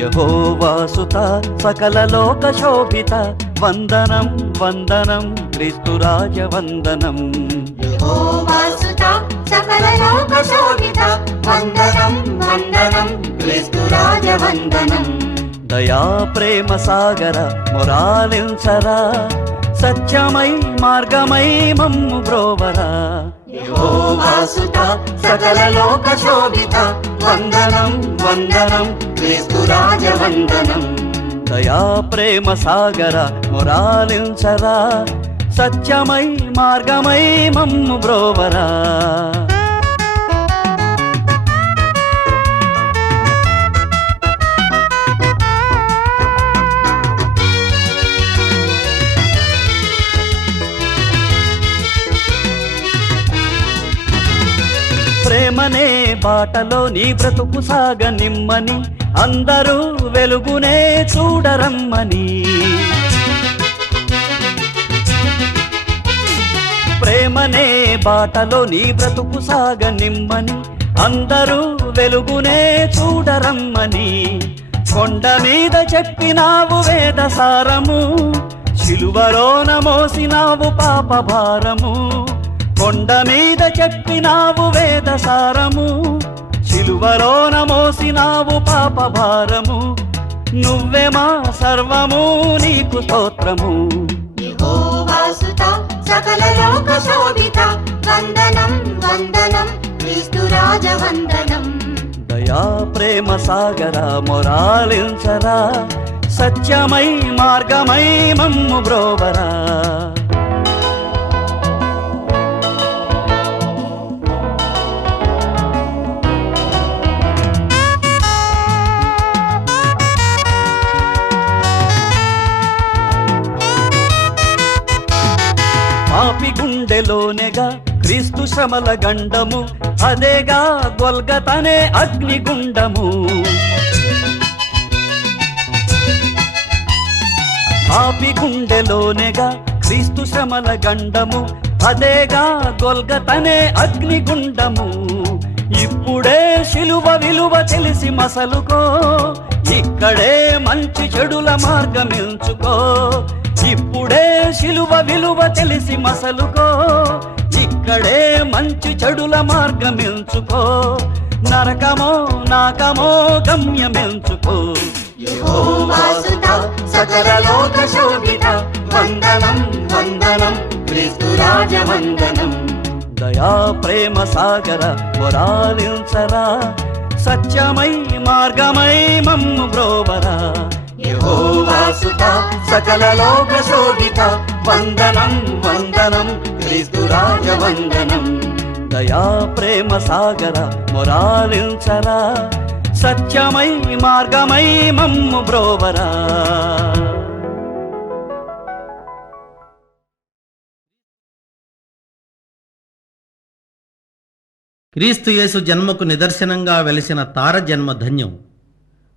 యెహోవాసుత సకల లోక శోభిత వందనం వందనం క్రీస్తురాజ వందనం. యెహోవాసుత సకల లోక శోభిత వందనం వందనం క్రీస్తురాజ వందనం. దయా ప్రేమ సాగర మొరాలించరా సత్యమై మార్గమై మమ్ము బ్రోవరా. యెహోవాసుత సకల లోక శోభిత వందనం వందనం క్రీస్తురాజ వందనం. దయా ప్రేమ సాగర మొరాలించరా సత్యమై మార్గమై మమ్ము బ్రోవరా. ప్రేమనే బాటలో నీ బ్రతుకు సాగ నిమ్మని అందరూ వెలుగునే చూడరమ్మని. ప్రేమనే బాటలో నీ బ్రతుకు సాగ నిమ్మని అందరూ వెలుగునే చూడరమ్మని. కొండ మీద చెప్పినావు వేద సారము శిలువలోన మోసినావు పాప భారము. కొండ మీద చెప్పినావు వేద సారము శిలువలోన మోసినావు పాప భారము. నువ్వే మా సర్వము నీకు స్తోత్రము. యెహోవాసుత సకల లోక శోభిత వందనం వందనం క్రీస్తురాజ వందనం. దయా ప్రేమ సాగర మొరాలించరా సత్యమై మార్గమై మమ్ము బ్రోవరా. పాపి గుండెలోనేగా క్రీస్తు శ్రమల గండము అదేగా గొల్గతనే అగ్నిగుండము. పాపి గుండెలోనేగా క్రీస్తు శ్రమల గండము అదేగా గొల్గతనే అగ్నిగుండము. ఇప్పుడే శిలువ విలువ తెలిసి మసలుకో ఇక్కడే మంచి చెడుల మార్గం ఎంచుకో. ఇప్పుడే శిలువ విలువ తెలిసి మసలుకో ఇక్కడే మంచి చెడుల మార్గం ఎంచుకో. నరకమో నాకమో గమ్యమెంచుకో. యెహోవాసుత సకల లోక శోభిత వందనం వందనం క్రీస్తురాజ వందనం. దయా ప్రేమ సాగర మొరాలించరా సత్యమై మార్గమై మమ్ము బ్రోవరా. యెహోవాసుత సకల లోక శోభిత వందనం వందనం క్రీస్తురాజ వందనం. దయా ప్రేమ సాగర మొరాలించరా సత్యమై మార్గమై మమ్ము బ్రోవరా. క్రీస్తు యేసు జన్మకు నిదర్శనంగా వెలిసిన తార జన్మ ధన్యం.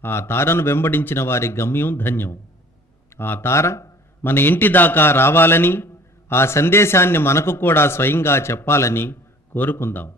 ఆ తారను వెంబడించిన వారి గమ్యం ధన్యం. ఆ తార మన ఇంటి దాకా రావాలని ఆ సందేశాన్ని మనకు కూడా స్వయంగా చెప్పాలని కోరుకుందాం.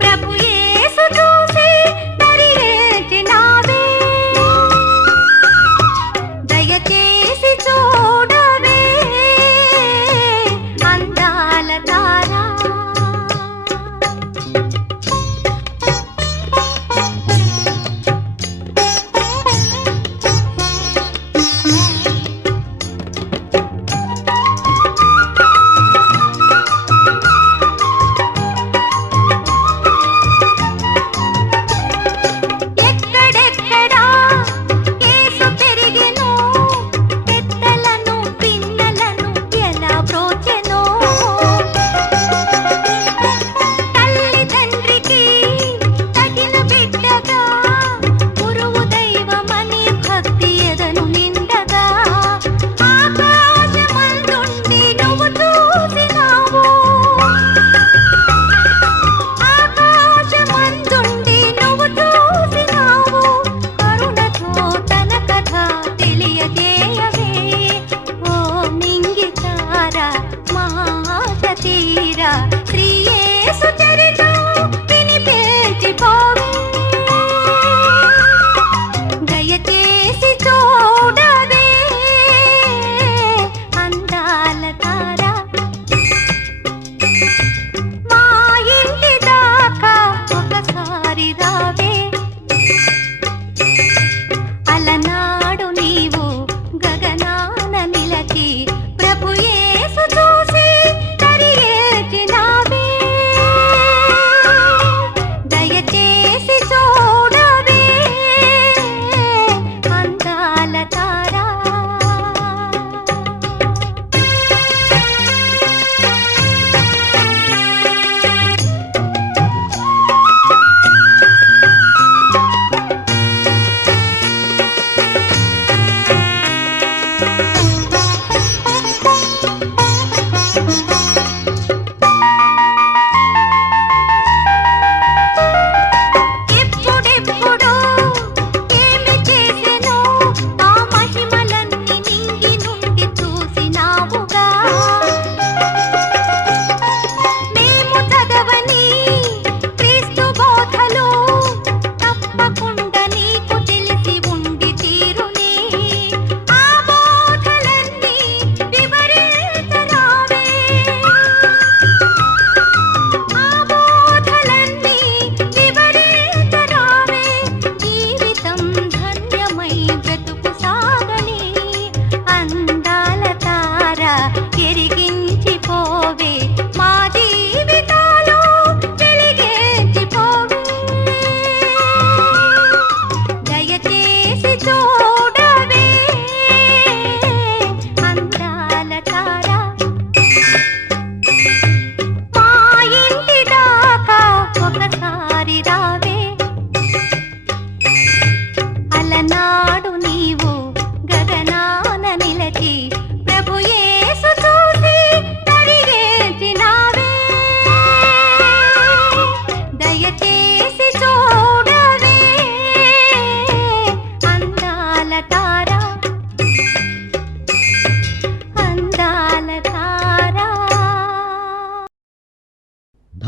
ప్రభు యేసు చూసి దరిచేర్చినావే.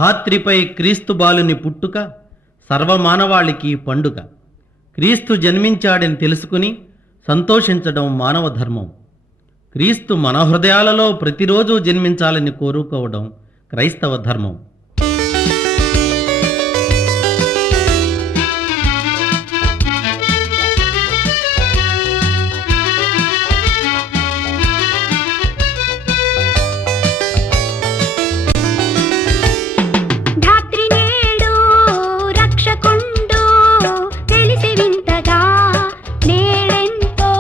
ధాత్రిపై క్రీస్తు బాలుని పుట్టుక సర్వమానవాళికి పండుగ. క్రీస్తు జన్మించాడని తెలుసుకుని సంతోషించడం మానవ ధర్మం. క్రీస్తు మన హృదయాలలో ప్రతిరోజు జన్మించాలని కోరుకోవడం క్రైస్తవ ధర్మం. ధాత్రి నేడు రక్షకుండు తెలిసి వింతగా నేడెంతో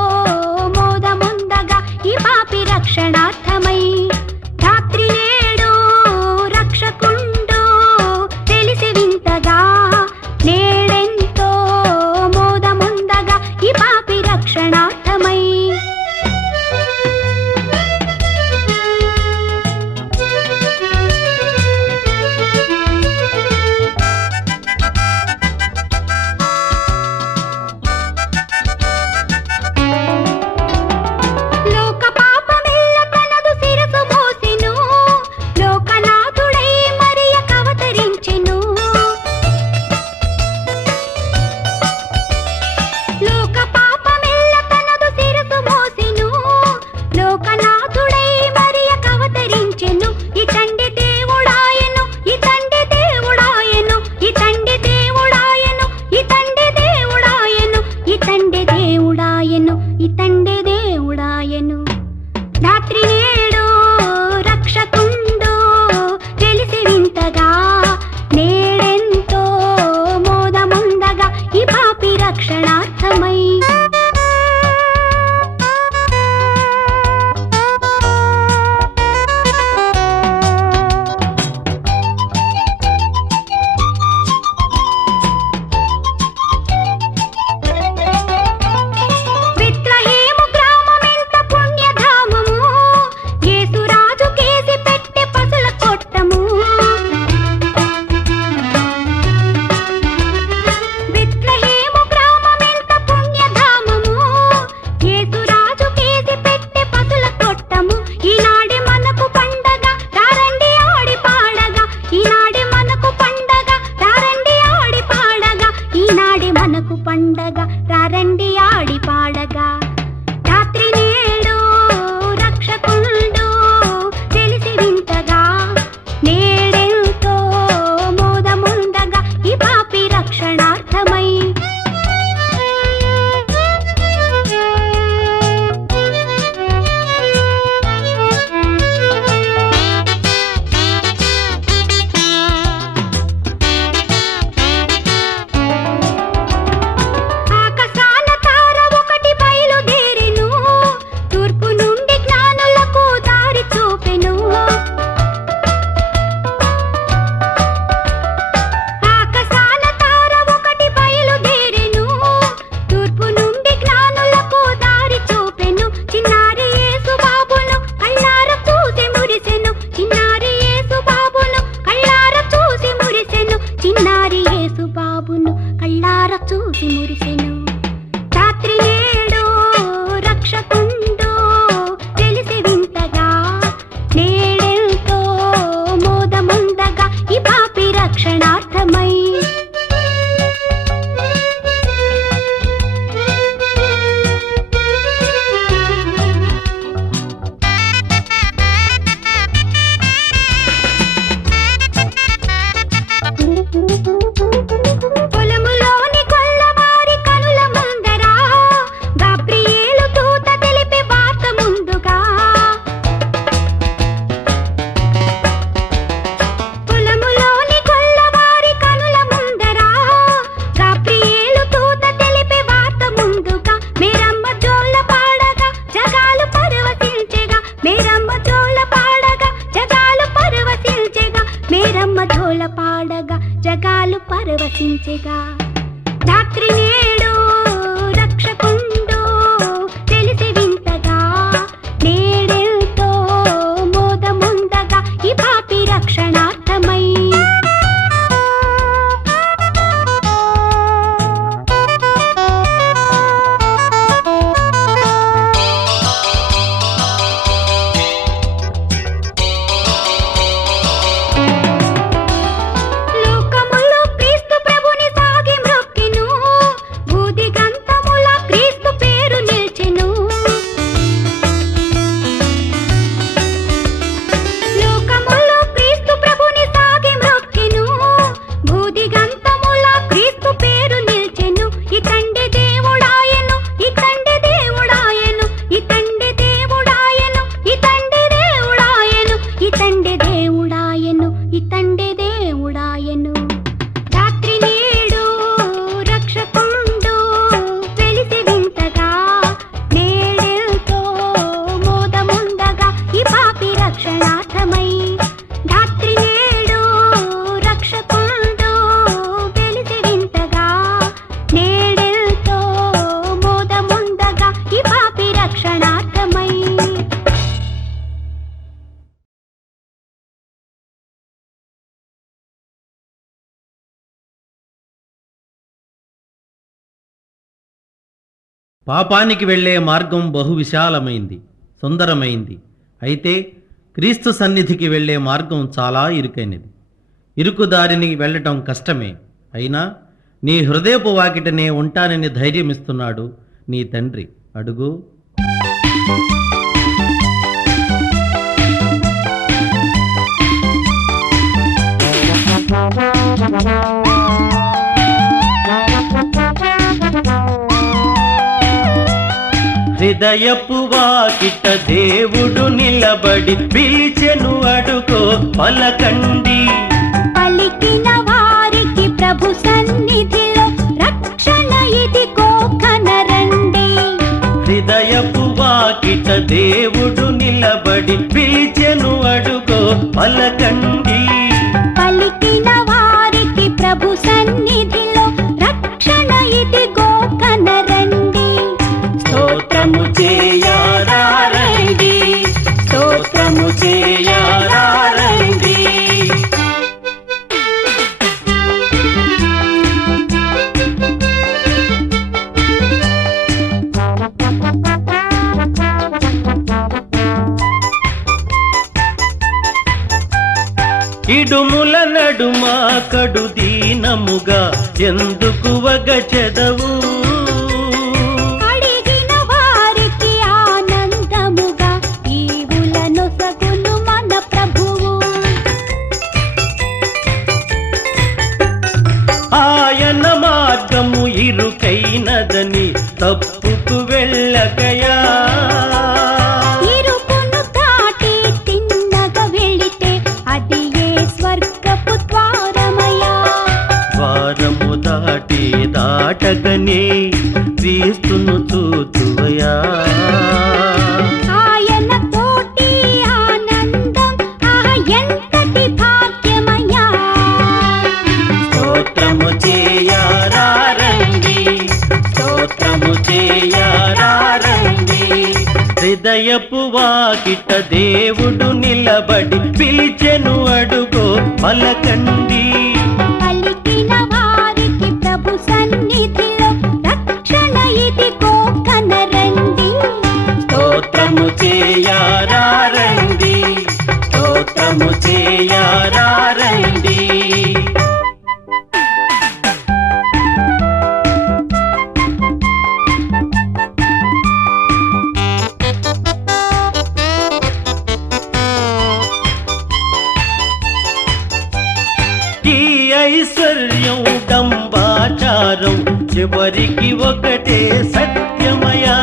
మోదముందగా ఈ పాపి రక్షణార్థమై. ధాత్రి నేడు రక్షకుండు తెలిసి వింతగా నేడెంతో మోదముందగా ఈ పాపి రక్షణార్థమై. లోక పాపమెల్ల తనదు శిరసు మోసెను, లోకనాథుడై మరియకవతరించెను. లోక పాపమెల్ల తనదు శిరసు మోసెను, లోకనాథుడై మరియకవతరించెను. ఇతండి దేవుడాయను, ఇతండి దేవుడాయను, ఇతండి దేవుడాయను, ఇతండి దేవుడాయను, ఇతండి దేవుడాయను, ఇతండి దేవుడాయను. ధాత్రి నేడు రక్షకుండు తెలిసి వింతగా నేడెంతో మోదముందగా ఈ పాపి రక్షణార్థమై. బెత్లెహేము గ్రామమెంత పుణ్యధామము, యేసురాజు కేసి పెట్టె పసుల కొట్టము. బెత్లెహేము గ్రామమెంత పుణ్యధామము, యేసురాజు కేసి పెట్టె పసుల కొట్టము. ఈనాడే మనకు పండగ రారండి ఆడి పాడగా, ఈనాడే మనకు పండగ రారండి ఆడి పాడగా, ఈనాడే మనకు పండగ రారండి ఆడి పాడగా. రాత్రి నేడు రక్షకుండు తెలిసి వింతగా నేడెంతో మోదముందగా ఈ పాపి రక్షణార్థమై. ఆకాశాన పాపానికి వెళ్ళే మార్గం బహు విశాలమైంది, సుందరమైంది. అయితే క్రీస్తు సన్నిధికి వెళ్ళే మార్గం చాలా ఇరుకైనది. ఇరుకు దారిని వెళ్ళటం కష్టమే. అయినా నీ హృదయపు వాకిటనే ఉంటానని ధైర్యమిస్తున్నాడు నీ తండ్రి. అడుగు. హృదయపు వాకిట దేవుడు నిలబడి పిలిచెను, అడుగో పలకండి. పలికిన వారికి ప్రభు సన్నిధిలో రక్షణ ఇదిగో కనరండి. హృదయపు వాకిట దేవుడు నిలబడి పిలిచెను, అడుగో పలకండి. పలికిన వారికి ప్రభు సన్నిధిలో రక్షణ ఇదిగో కనరండి. స్తోత్రము చేయారారండి, స్తోత్రము చేయారారండి. ఇడుముల నడుమ కడు దీనముగా ఎందుకు వగచెదవు? అడిగిన వారికి ఆనందముగా ఈవులనొసగును మన ప్రభువు. ఆయన మార్గము ఇరుకైనదని తప్పుకు వెళ్ళకయా. ఇరుకును దాటి తిన్నగా వెళితే అది ఏ స్వర్గపు ద్వారమయా. ద్వారము దాటి దాటగనే క్రీస్తును చూతువయా. ఆయన తోటి ఆనందం ఎంతటి భాగ్యమయా. స్తోత్రము చేయారారండి, స్తోత్రము చేయారారండి. హృదయపు వాకిట దేవుడు నిలబడి పిలిచెను, అడుగో పలకండి. పలికిన వారికి ప్రభు సన్నిధిలో రక్షణ ఇదిగో కనరండి. స్తోత్రము చేయారారండి, స్తోత్రము చేయారారండి. ఈ ఐశ్వర్యం డంబాచారం చివరికి ఒకటే సత్యమయా.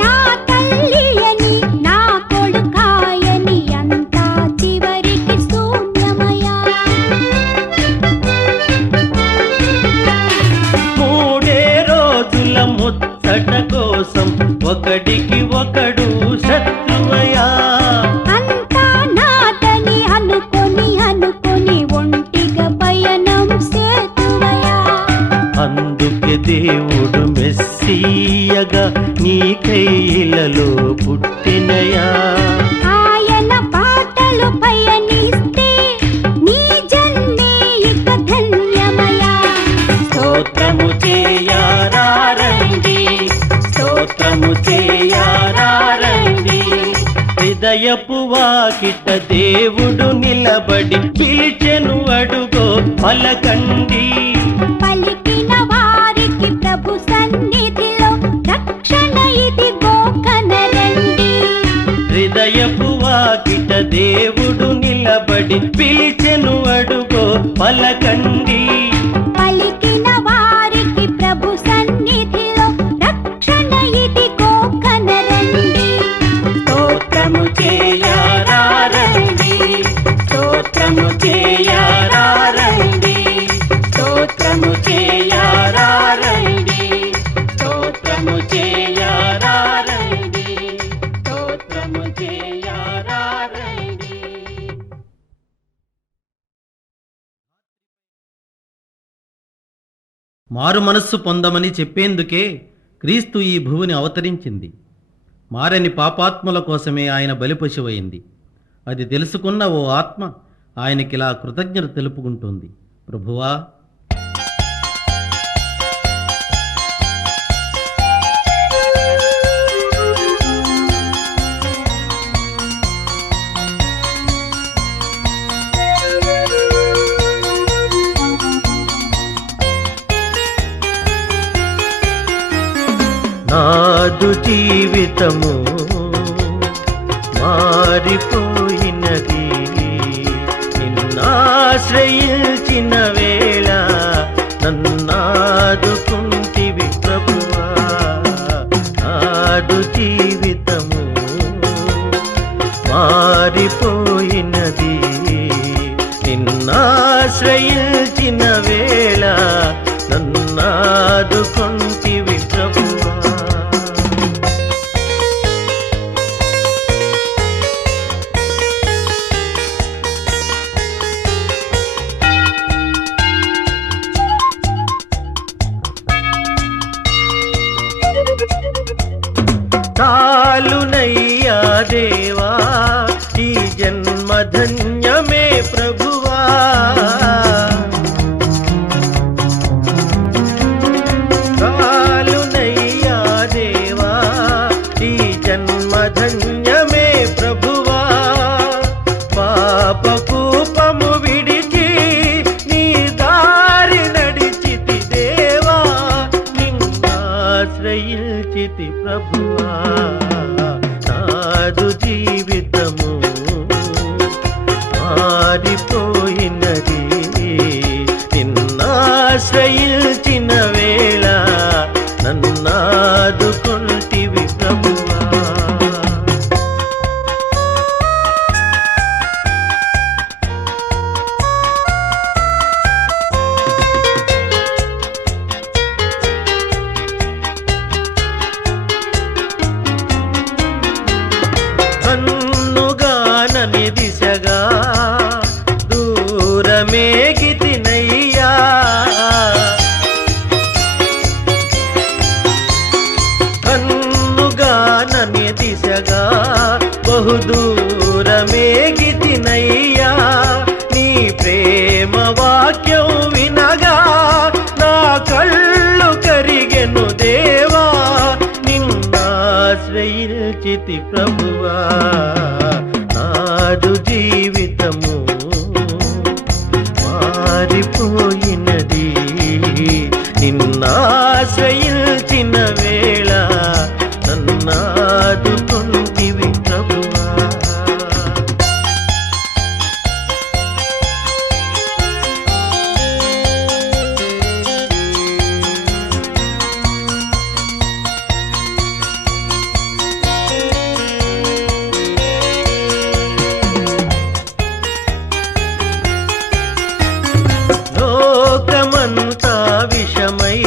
నా తల్లి అని నా కొడుకాయని అంతా చివరికి శూన్యమయా. మూడే రోజుల ముచ్చట కోసం ఒకడికి ఒకడు శత్రువయా. అంతా నాదని అనుకొని ఒంటిగా పయనం సేతువయా. అందుకే దేవుడు మెస్సీయగా నీ కైలలో పుట్టినయా. ఆయన బాటలు పయనిస్తే నీ జన్మే ఇక ధన్యమయా. స్తోత్రము చేయారారండి, స్తోత్రము చేయారారండి. హృదయపు వాకిట దేవుడు నిలబడి పిలిచెను, అడుగో పలకండి. పలికిన వారికి ప్రభు సన్నిధిలో రక్షణ ఇదిగో కనరండి. హృదయపు వాకిట దేవుడు నిలబడి పిలిచెను, అడుగో పలకండి. పలికిన వారికి ప్రభు సన్నిధిలో రక్షణ ఇదిగో కనరండి. స్తోత్రము చేయారారండి, స్తోత్రము చేయారారండి, స్తోత్రము చేయారారండి, స్తోత్రము చేయారారండి, స్తోత్రము చేయారారండి. మారు మనస్సు పొందమని చెప్పేందుకే క్రీస్తు ఈ భూమిని అవతరించింది. మారని పాపాత్ముల కోసమే ఆయన బలిపశువైంది. అది తెలుసుకున్న ఓ ఆత్మ ఆయనకిలా కృతజ్ఞత తెలుపుకుంటుంది. ప్రభువా, నాదు జీవితము మారిపోయినది, నిన్నాశ్రయించిన వేళ నన్నాదుకుంటివి ప్రభువా. నాదు జీవితము మారిపోయినది, నిన్నాశ్రయించిన వేళ నన్నాదుకుంటివి ప్రభువా. చాలునయ్యా దేవా ఈ జన్మధన్యమే ప్రభువా. చాలునయ్యా దేవా ఈ జన్మధన్యమే ప్రభువా. పాపకూపము విడిచి నీ దారి నడిచితి దేవా, నిన్నాశ్రయించితి ప్రభువా. నాదు జీవితము మారిపోయినది, నిన్నాశ్రయించిన వేళ నన్నాదుకుంటివి ప్రభువా. కన్నుగానని దిశగా దూరమేగితినయ్యా, కన్నుగానని దిశగా బహుదూరమేగితినయ్యా. నీ ప్రేమ వాక్యం వినగా నా కళ్ళు కరిగెను దేవా, నిన్నాశ్రయించితి ప్రభువా. నాదు జీవితము మారిపోయినది, నిన్నాశ్రయించిన వేళ నన్నాదుకుంటివి ప్రభువా. లోకమంతా విషమై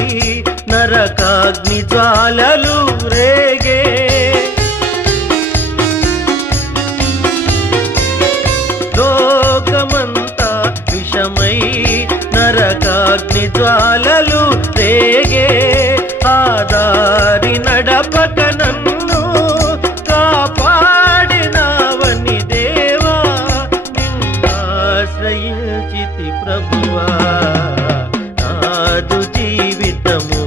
నరకాగ్ని జ్వాలలు రేగే, లోకమంతా విషమై నరకాగ్ని జ్వాలలు రేగే. ఆదారి నడపక నన్ను కాపాడినావని దేవా, నిన్నాశ్రయించితి ప్రభువా. నాదు జీవితము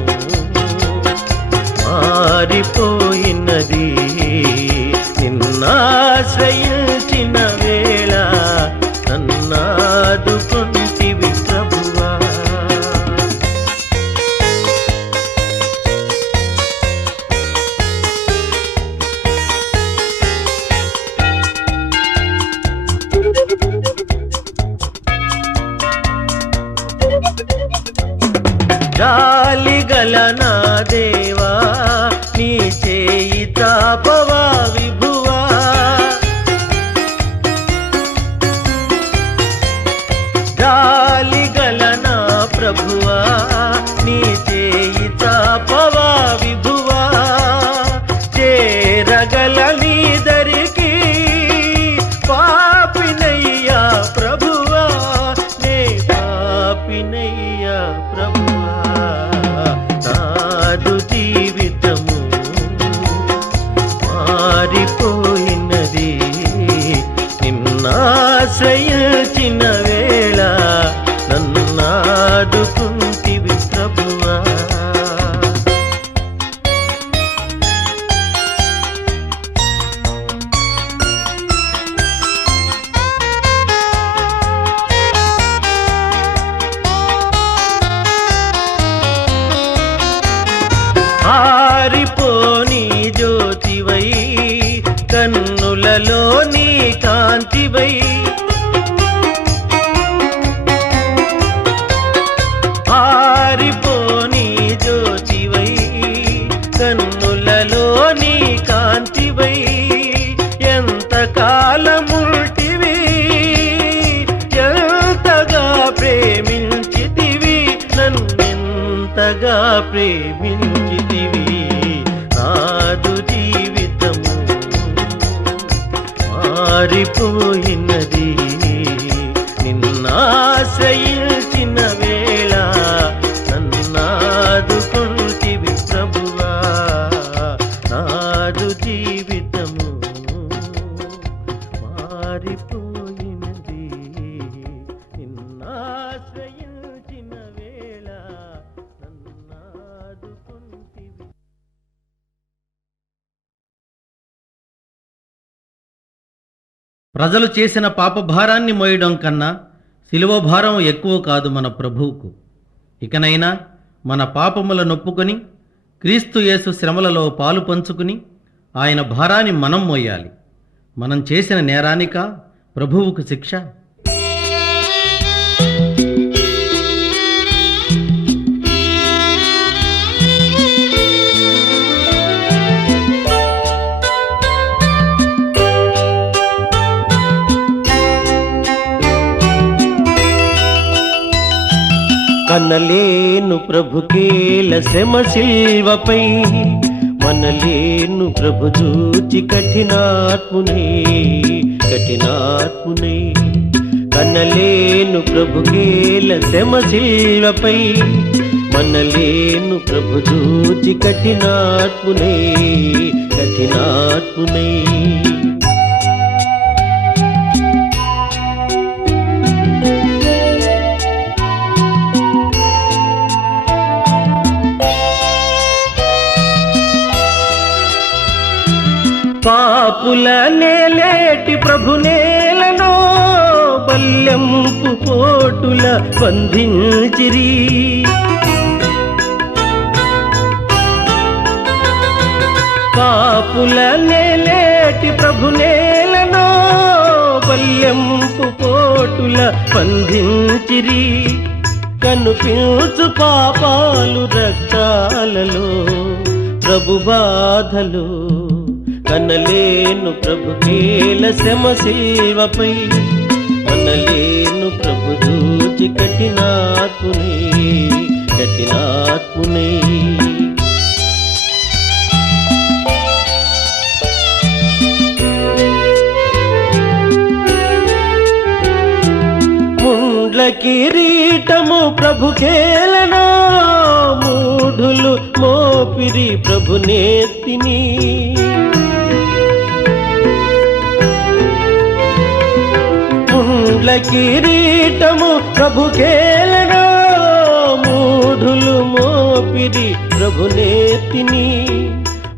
మారిపోయినది, నిన్నాశ్రయించిన వేళ నన్నాదుకుంటివి ప్రభువా. జాలిగల నా దేవా నీ కన్నులలో నీ కాంతివై ఎంత కాలముల్టివి, ఎంతగా ప్రేమించితివి, నన్నెంతగా ప్రేమించితివి. నాదు జీవితము మారిపోయినది, నిన్నాశ్రయించిన వేళ నన్నాదుకుంటివి ప్రభువా. నాదు జీవితము మారిపోయినది, నిన్నాశ్రయించిన వేళ నన్నాదుకుంటివి. ప్రజలు చేసిన పాపభారాన్ని మోయడం కన్నా శిలువ భారం ఎక్కువ కాదు మన ప్రభువుకు. ఇకనైనా మన పాపముల నొప్పుకొని క్రీస్తు యేసు శ్రమలలో పాలు పంచుకుని ఆయన భారాన్ని మనం మోయాలి. మనం చేసిన నేరానిక ప్రభువుకు శిక్ష? కనలేను ప్రభుకేల శ్రమ శిల్వపై, మనలేను ప్రభు చూచి కఠినాత్మునే కఠినాత్మునే. కనలేను ప్రభుకేల శ్రమ శిల్వపై, మనలేను ప్రభు చూచి కఠినాత్మునే కఠినాత్మునే. పాపుల నేలేటి ప్రభు నేలను బల్యంపు పోటుల బంధించిరి. పాపుల నేలేటి ప్రభు నేలను బల్యంపు పోటుల బంధించిరి. కనుపించు పాపాలు రక్తాలలో ప్రభు బాధలు, కనలేను ప్రభుకేల శ్రమ శిల్వపై, మనలేను ప్రభు చూచి కఠినాత్మునే కఠినాత్మునే. ముండ్ల కిరీటము ప్రభుకేలనో, మూఢులు మోపిరి ప్రభు నేత్తిని. ముండ్ల కిరీటము ప్రభుకేలనో, మూఢులు మోపిరి ప్రభు నేత్తిని.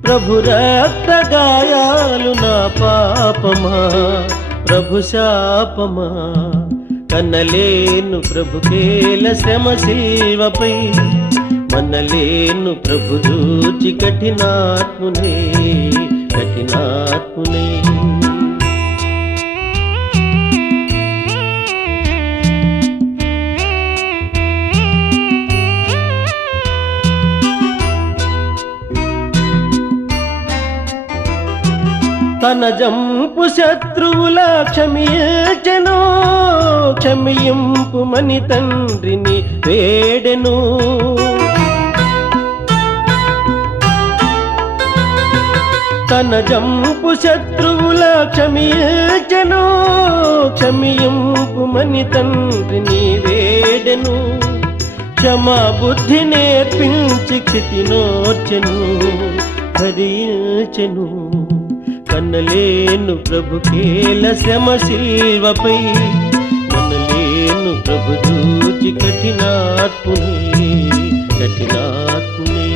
ప్రభు రక్త గాయాలు నా పాపమా ప్రభు శాపమా. కనలేను ప్రభుకేల శ్రమ శిల్వపై, మనలేను ప్రభు చూచి కఠినాత్మునే కఠినాత్మునే. తన జంపు శత్రువుల క్షమించెను, క్షమింపుమని తండ్రిని వేడెను. తన జంపు శత్రువుల క్షమించెను, క్షమింపుమని తండ్రిని వేడెను. క్షమా బుద్ధి నేర్పించి క్షితినోర్చెను భరించెను. కనలేను ప్రభుకేల శ్రమ శిల్వపై, మనలేను ప్రభు చూచి కఠినాత్మునే కఠినాత్మునే.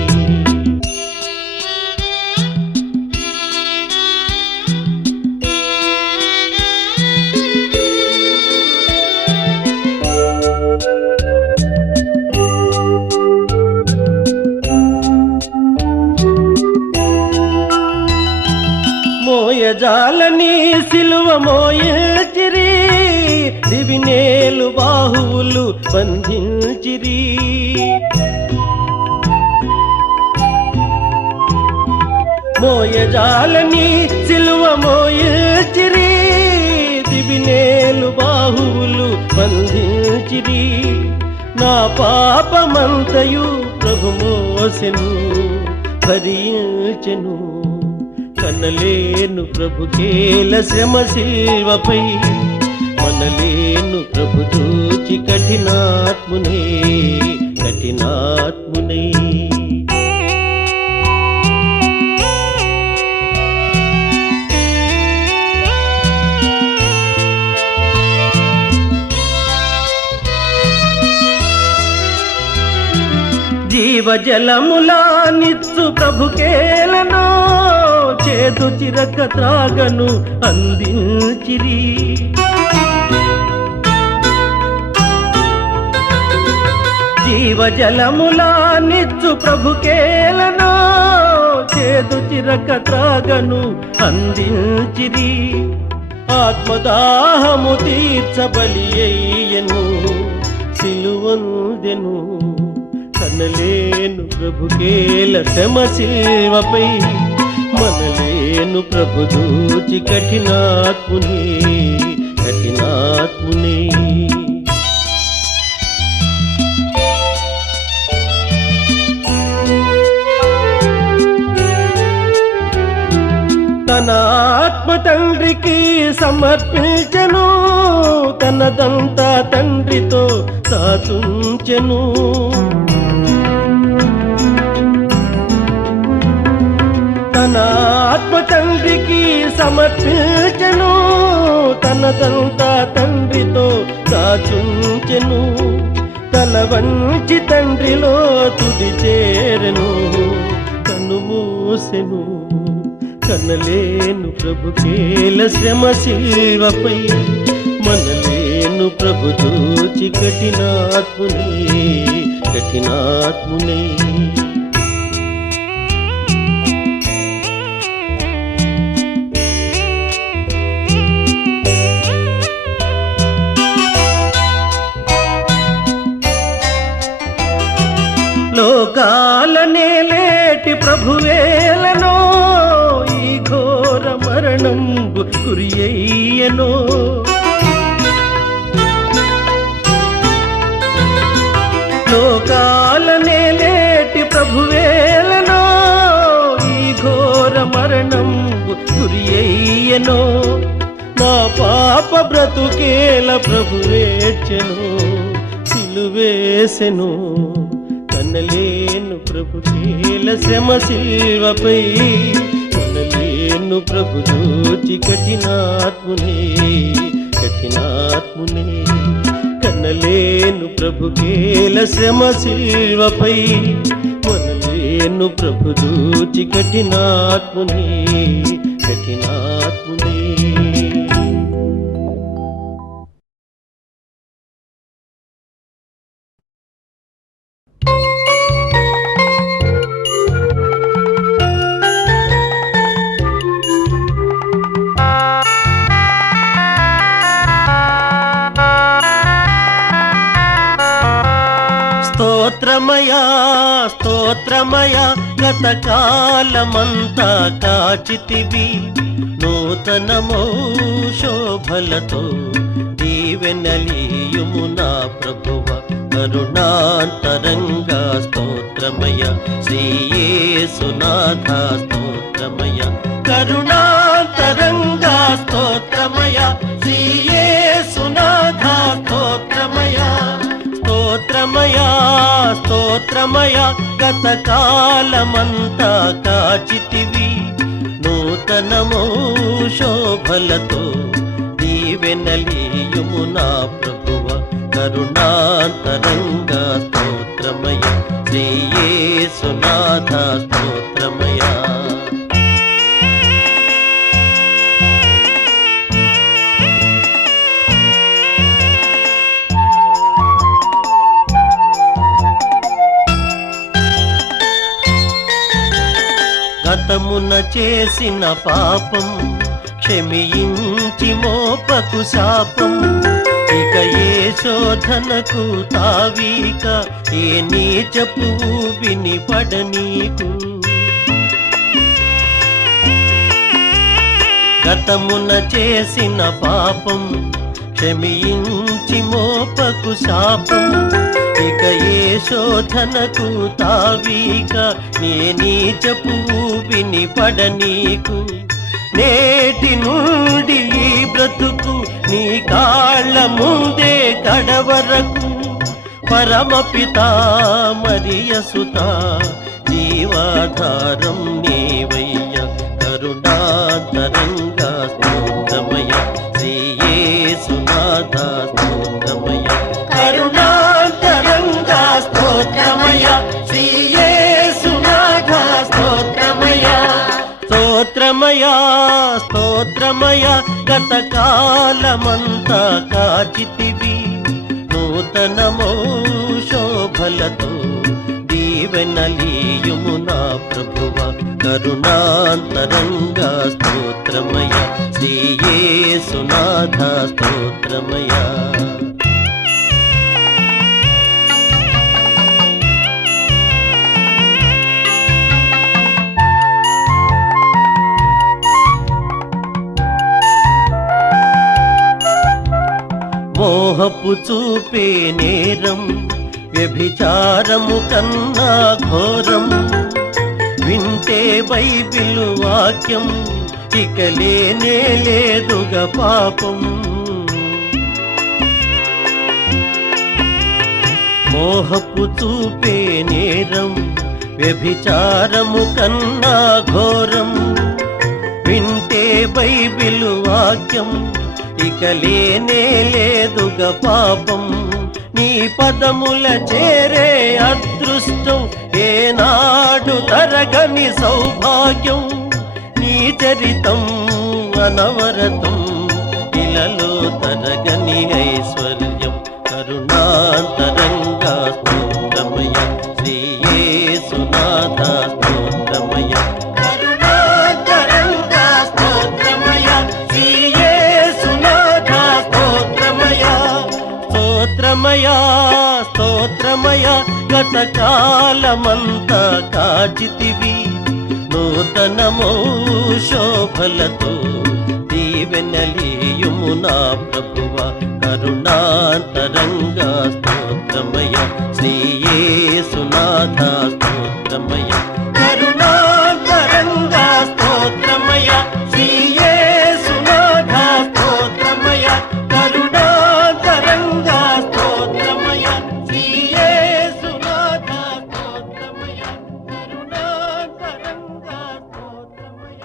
మోయజాలని సిలువ మోయచిరి, దివినేలు బాహువులు బంధించిరి. మోయజాలని సిలువ మోయిల్చిరి, దివినేలు బాహువులు బంధించిరి. నా పాపమంతయు ప్రభు మోసెను, భరించెను. కనలేను ప్రభు కేల శ్రమ శిల్వపై, మనలేను ప్రభు చూచి కఠినాత్మునే, కఠినాత్మునే. జీవజలములా నిత్సు ప్రభుకేలను, చేదు చిరక త్రాగను అందించిరి. జీవజలములా నిత్సు ప్రభుకేలను, చేదు చిరక త్రాగను అందించిరి. ఆత్మదాహము తీర్చబలి అయ్యను, సిలువందెను. కనలేను ప్రభుకేల శ్రమ శిల్వపై, మనలేను ప్రభు చూచి కఠినాత్మునే, కఠినాత్మునే. తన ఆత్మ తండ్రికి సమర్పించెను, తనదంతా తండ్రితో సాతుంచెను. తన ఆత్మ తండ్రికి సమర్పించెను, తనదంతా తండ్రితో సాచుంచెను. తల వంచి తండ్రిలో తుది చేరెను, కనుమూసెను. కనలేను ప్రభు కేల శ్రమ శిల్వపై, మనలేను ప్రభు చూచి కఠినాత్మునే, కఠినాత్మునే. లోకాలనే లేటి ప్రభువేలనో, ఈ ఘోర మరణంబు గురియయ్యనో. లోకాలనే లేటి ప్రభువేలనో, ఈ ఘోర మరణంబు గురియయ్యనో. నా పాప బ్రతుకేల ప్రభువేర్చెను, సిలువేసెను. కనలేను ప్రభు కేల శ్రమ శిల్వపై, మనలేను ప్రభు చూచి కఠినాత్మునే, కఠినాత్మునే. కనలేను ప్రభు కేల శ్రమ శిల్వపై, మనలేను ప్రభు చూచి కఠినాత్మునే, కఠినాత్మునే. స్తోత్రమయా స్తోత్రమయా, గతకాలమంతా కాచితివి. నూతనమో శోభలతో దీవెనలీయుము నా ప్రభువ. కరుణాంతరంగా స్తోత్రమయ, శ్రీయేసునాథ స్తోత్రమయ. కరుణాంతరంగా స్తోత్రమయ, శ్రీయేసునాథ స్తోత్రమయ. స్తోత్రమయ స్తోత్రమయ, గతకాలమంతా కాచితివి. నూతనమో శోభలతో దీవెనలీయుము నా ప్రభువ. కరుణాంతరంగా స్తోత్రమయ, శ్రీయేసునాథ స్తోత్రమయ. గతమున చేసిన పాపం క్షమించి మోపకు శాపం. ఇక ఏ శోధనకు తావీక, ఏ నీచపు వినిపడనీకు. గతమున చేసిన పాపం క్షమించి మోపకు శాపం. ఇక ఏ శోధనకు తావీక నే నీచపు ఊబిని పడనీకు. నేటి నుండి ఈ బ్రతుకు నీ కాళ్ళ ముందే కడవరకు. పరమపితా మరియసుత జీవాధారం నీవయ్య. కరుణాంతరంగా స్తోత్రమయ శ్రీ యేసునాథ స్తోత్రమయ. కరుణాంతరంగా స్తోత్రమయ శ్రీ యేసునాథ స్తోత్రమయ. స్తోత్రమయ స్తోత్రమయ గత కాలమంతా కాచితివి. నూతనమో శోభలతో దీవెనలీయుము నా ప్రభువ. కరుణాంతరంగా స్తోత్రమయ శ్రీ యేసునాథ స్తోత్రమయ. మోహపు చూపే నేరం వ్యభిచారము కన్నా ఘోరం. వింటే బైబిలు వాక్యం ఇక లేనే లేదుగా పాపం. మోహపు చూపే నేరం వ్యభిచారము కన్నా ఘోరం. వింటే బైబిలు వాక్యం ఇక లేనే లేదుగా పాపం. నీ పదముల చేరే అదృష్టం ఏనాడు తరగని సౌభాగ్యం. నీ చరితం అనవరతం ఇలలో తరగని ఐశ్వర్యం. కరుణాంతరంగా స్తోత్రమయ శ్రీ యేసునాథ స్తోత్రమయ. కరుణాంతరంగా స్తోత్రమయ శ్రీ యేసునాథ స్తోత్రమయ. స్తోత్రమయ స్తోత్రమయ గత కాలమంతా కాచితివి. నూతనమో శోభలతో దీవెనలీయుము నా ప్రభువ. కరుణాంతరంగా స్తోత్రమయ శ్రీ యేసునాథ స్తోత్రమయ. కరుణాంతరంగా స్తోత్రమయ శ్రీ యేసునాథ స్తోత్రమయ. కరుణాంతరంగా స్తోత్రమయ శ్రీ యేసునాథ స్తోత్రమయ. కరుణాంతరంగా స్తోత్రమయ.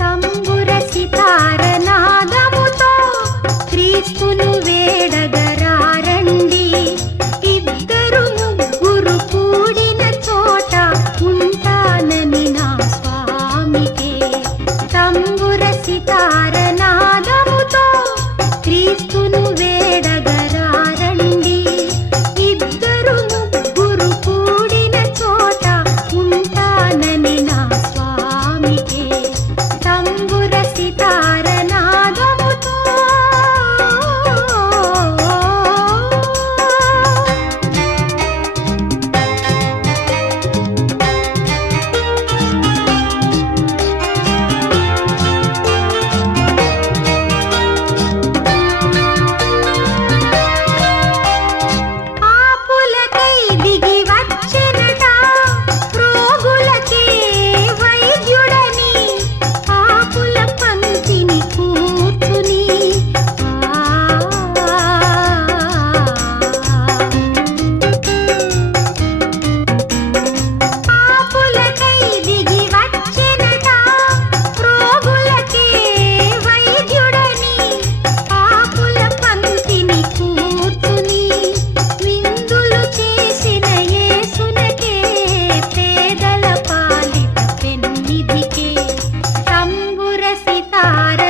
తంబుర సితార నాదముతో క్రీస్తును వేడగరారండి. ఇద్దరు ముగ్గురు కూడిన చోట ఉంటానని నా స్వామికే. తంబుర సితార నాదముతో క్రీస్తును వేడగరారండి. ఇద్దరు ముగ్గురు కూడిన చోట ఉంటానని నా స్వామికే. తంబుర సితార నాదముతో ఆపులకై దిగి వచ్చెనట రోగులకే వైద్యుడని. ఆపుల పంక్తిని కూర్చుని ఆపులకై దిగి వచ్చెనట రోగులకే వైద్యుడని. ఆపుల పంక్తిని కూర్చుని విందులు చేసిన యేసునకే. పేదల పాలిట పెన్నిధికే. తంబుర సితార